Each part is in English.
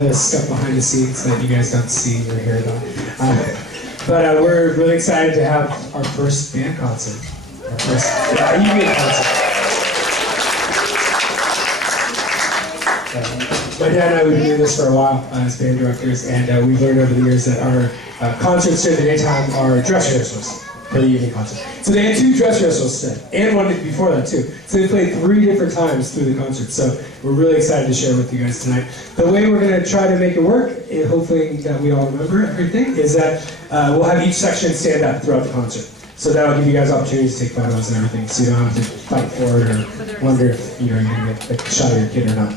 the stuff behind the scenes that you guys don't see or hear about. But we're really excited to have our first band concert. Our first union concert. My dad and I, we've been doing this for a while as band directors, and we've learned over the years that our concerts during the daytime are dress rehearsals for the evening concert. So they had 2 dress rehearsals today, and one before that too. So they played 3 different times through the concert. So we're really excited to share with you guys tonight. The way we're going to try to make it work, and hopefully that we all remember everything, is that we'll have each section stand up throughout the concert. So that'll give you guys opportunities to take photos and everything, so you don't have to fight for it or wonder if you're going to get a shot of your kid or not.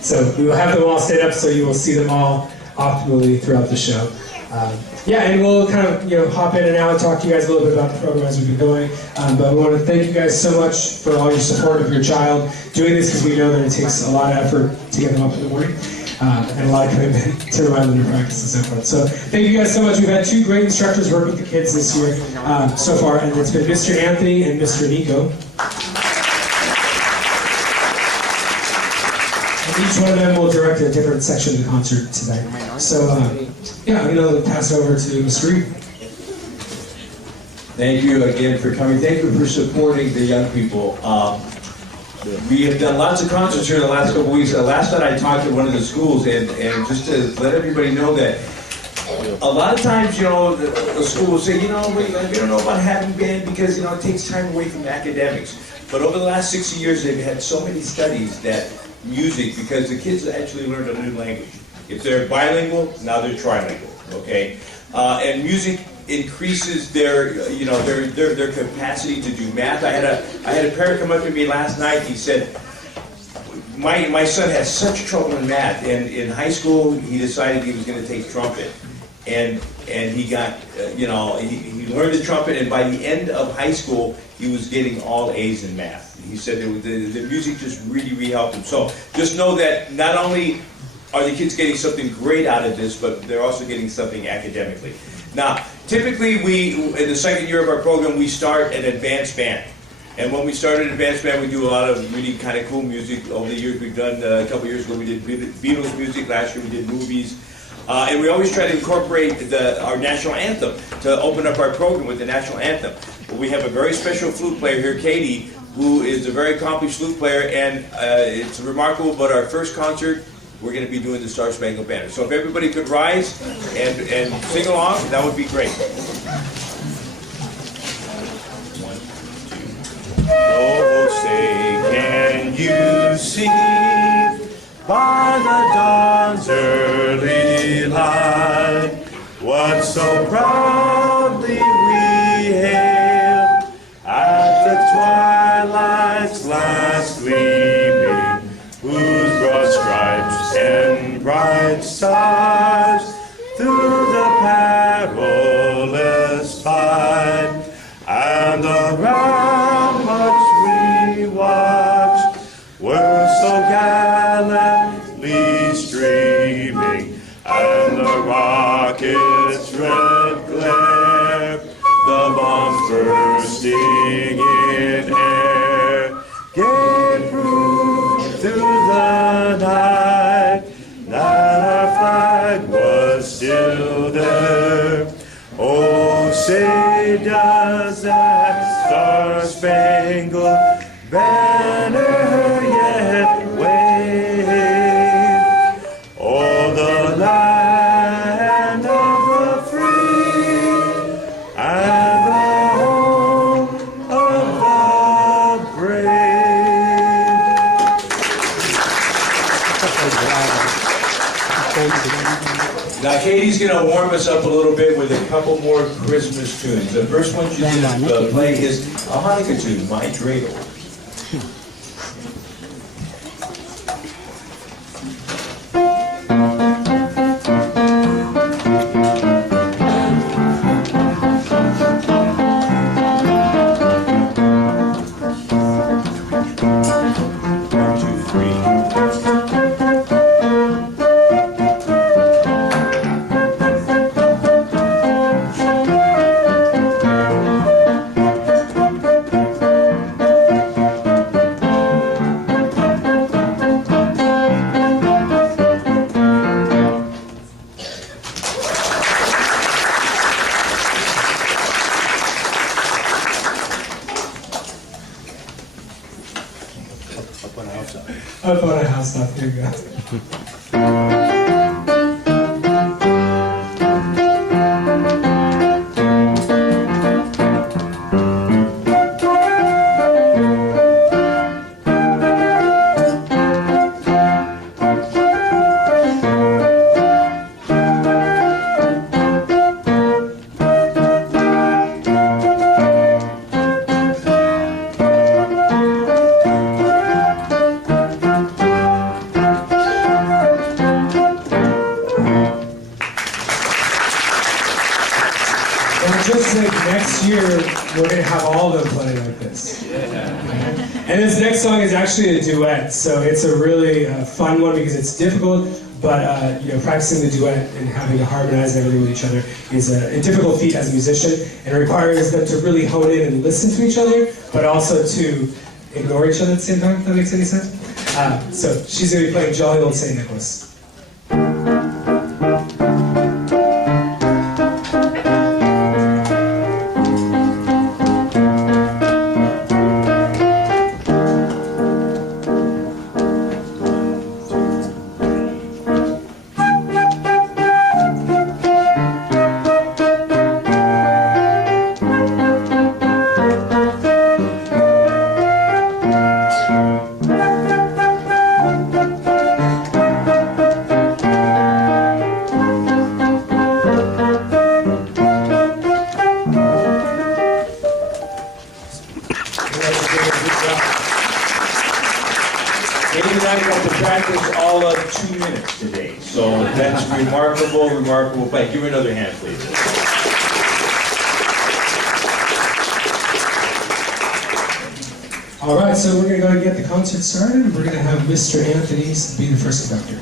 So we will have them all stand up, so you will see them all optimally throughout the show. And we'll kind of hop in and out and talk to you guys a little bit about the program as we've been going. But we want to thank you guys so much for all your support of your child doing this, because we know that it takes a lot of effort to get them up in the morning. And a lot of commitment to remind them to practice and so forth. So thank you guys so much. We've had 2 great instructors work with the kids this year so far, and it's been Mr. Anthony and Mr. Nico. And each one of them will direct a different section of the concert today. So I'm going to pass it over to Mr. Reed. Thank you again for coming. Thank you for supporting the young people. We have done lots of concerts here the last couple weeks. Last night I talked at one of the schools, and just to let everybody know that a lot of times, the school will say, we don't know about having band because, it takes time away from academics. But over the last 60 years, they've had so many studies that music, because the kids actually learned a new language. If they're bilingual, now they're trilingual, okay? And music increases their capacity to do math. I had a parent come up to me last night. He said, my son has such trouble in math, and in high school he decided he was going to take trumpet, and he got he learned the trumpet, and by the end of high school he was getting all A's in math. He said the music just really helped him. So just know that not only are the kids getting something great out of this, but they're also getting something academically. Now, typically in the second year of our program, we start an advanced band. And when we start an advanced band, we do a lot of really kind of cool music. Over the years, we've done, a couple years ago, we did Beatles music. Last year, we did movies. And we always try to incorporate our national anthem to open up our program with the national anthem. But we have a very special flute player here, Katie, who is a very accomplished flute player. And it's remarkable, but our first concert, we're going to be doing the Star Spangled Banner. So if everybody could rise and sing along, that would be great. 1, 2. Oh, say, can you see by the dawn's early light what so proudly we hailed at the twilight's last gleaming, whose broad stripes and bright stars through the perilous fight, and the ramparts we watched were so gallantly streaming, and the rockets' red glare, the bombs bursting in air, gave proof through the night that our flag was still there. Oh, say does that star-spangled banner yet wave? Oh, the land of the free and the home of the brave. Now Katie's going to warm us up a little bit with a couple more Christmas tunes. The first one she's going to play is a Hanukkah tune, My Dreidel. Up on a house top. Here we go. Just like next year, we're going to have all of them playing like this. And this next song is actually a duet, so it's a really fun one because it's difficult, but practicing the duet and having to harmonize everything with each other is a difficult feat as a musician, and it requires them to really hone in and listen to each other, but also to ignore each other at the same time, if that makes any sense. So she's going to be playing Jolly Old St. Nicholas. Dave and I got to practice all of 2 minutes today, so that's remarkable, remarkable play. Give her another hand, please. All right, so we're going to go and get the concert started. We're going to have Mr. Anthony be the first conductor.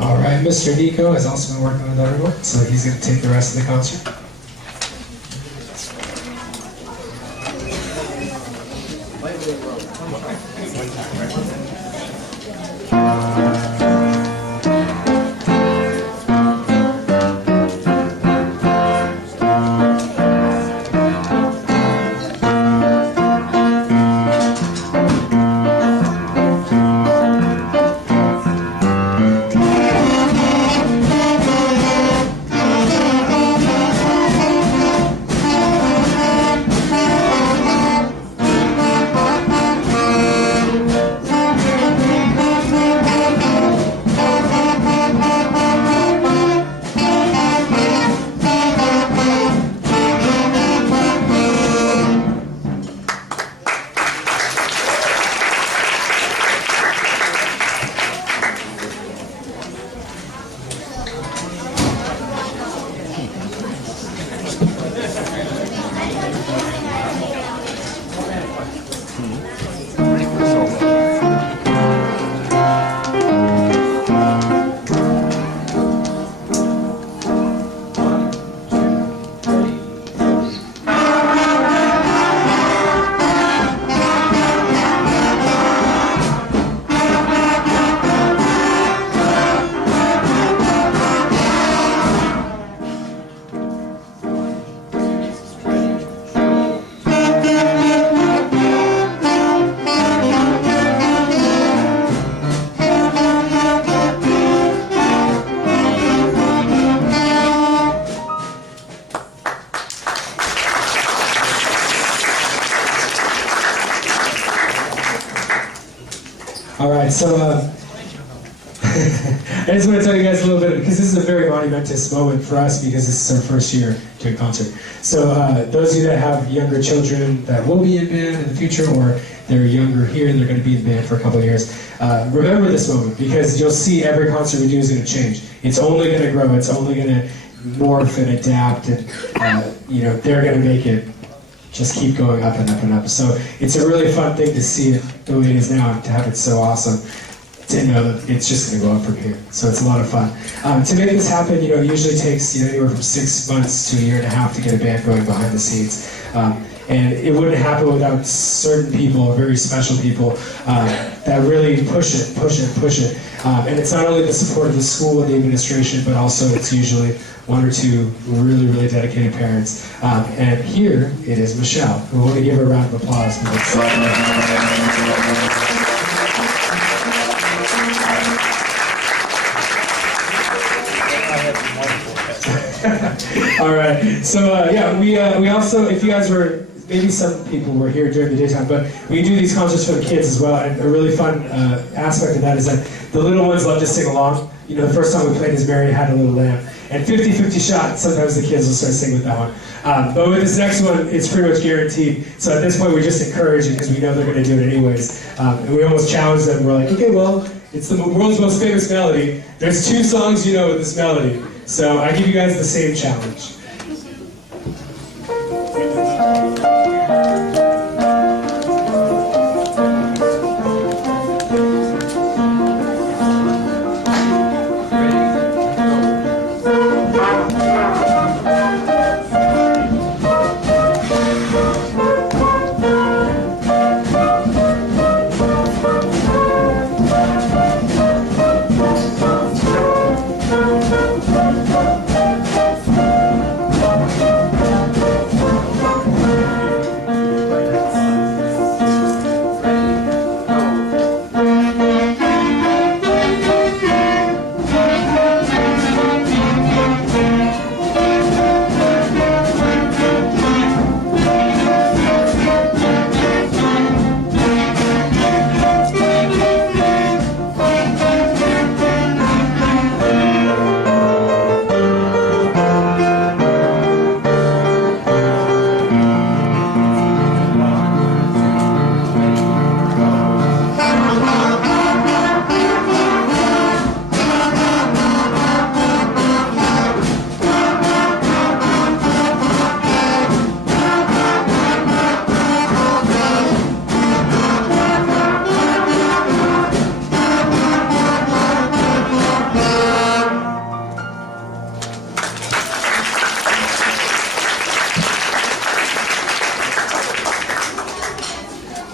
All right, Mr. Nico has also been working with everyone, so he's going to take the rest of the concert. All right, so I just want to tell you guys a little bit, because this is a very monumentous moment for us, because this is our first year doing concert. So those of you that have younger children that will be in band in the future, or they're younger here and they're going to be in band for a couple of years, remember this moment, because you'll see every concert we do is going to change. It's only going to grow, it's only going to morph and adapt, and they're going to make it just keep going up and up and up. So it's a really fun thing to see it the way it is now, and to have it so awesome, to know that it's just going to go up from here. So it's a lot of fun. To make this happen, it usually takes anywhere from 6 months to a year and a half to get a band going behind the scenes. And it wouldn't happen without certain people, very special people, that really push it. And it's not only the support of the school and the administration, but also it's usually 1 or 2 really, really dedicated parents. And here it is Michelle. We want to give her a round of applause. All right. So we also, if you guys were, maybe some people were here during the daytime, but we do these concerts for the kids as well. And a really fun aspect of that is that the little ones love to sing along. The first time we played is Mary Had a Little Lamb. And 50-50 shot, sometimes the kids will start singing with that one. But with this next one, it's pretty much guaranteed. So at this point, we just encourage it because we know they're going to do it anyways. And we almost challenge them. We're like, okay, well, It's the world's most famous melody. There's 2 songs you know with this melody. So I give you guys the same challenge.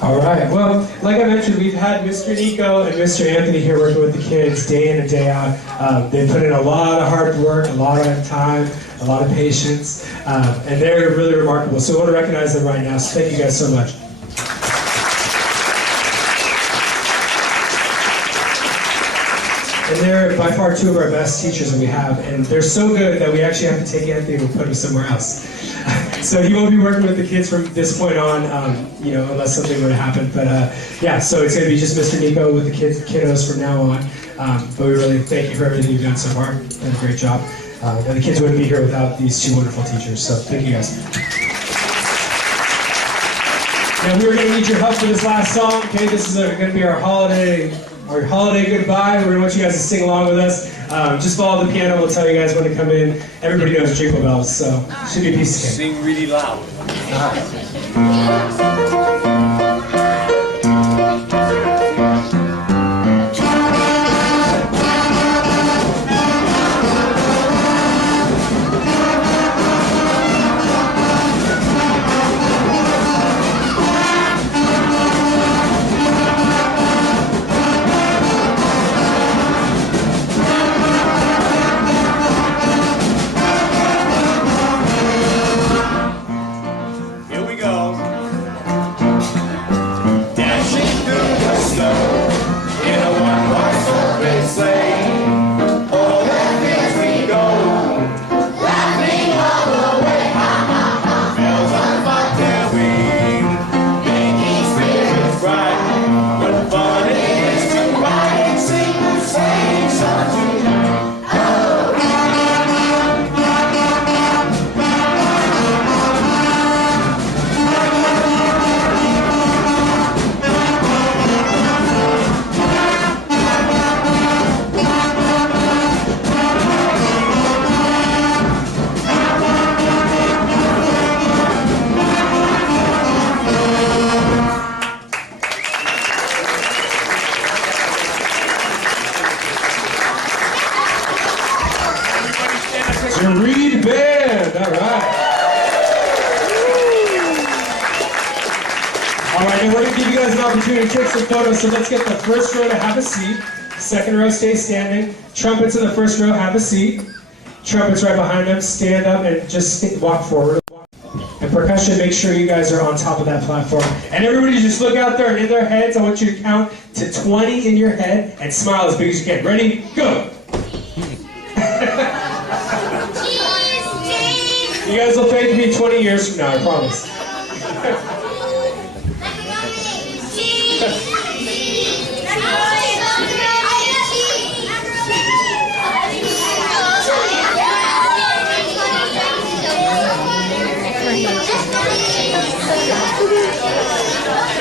All right, well, like I mentioned, we've had Mr. Nico and Mr. Anthony here working with the kids day in and day out. They put in a lot of hard work, a lot of time, a lot of patience, and they're really remarkable. So I want to recognize them right now, so thank you guys so much. And they're by far 2 of our best teachers that we have, and they're so good that we actually have to take Anthony and put him somewhere else. So he won't be working with the kids from this point on, unless something were to happen. But yeah, so it's going to be just Mr. Nico with the kiddos from now on. But we really thank you for everything you've done so far. You've done a great job. And the kids wouldn't be here without these 2 wonderful teachers. So thank you guys. Now we're going to need your help for this last song. Okay, this is going to be our holiday goodbye. We're going to want you guys to sing along with us. Just follow the piano. We'll tell you guys when to come in. Everybody knows Jingle Bells, so it should be a piece of cake. Sing really loud. Reed Band, all right. All right, and we're going to give you guys an opportunity to take some photos, so let's get the first row to have a seat. Second row, stay standing. Trumpets in the first row, have a seat. Trumpets right behind them, stand up and just walk forward. And percussion, make sure you guys are on top of that platform. And everybody just look out there and in their heads, I want you to count to 20 in your head and smile as big as you can. Ready? Go! You guys will thank me 20 years from now, I promise.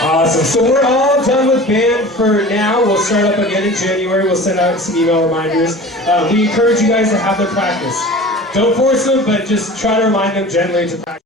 All Awesome. So we're all done with band for now. We'll start up again in January. We'll send out some email reminders. We encourage you guys to have their practice. Don't force them, but just try to remind them gently to practice.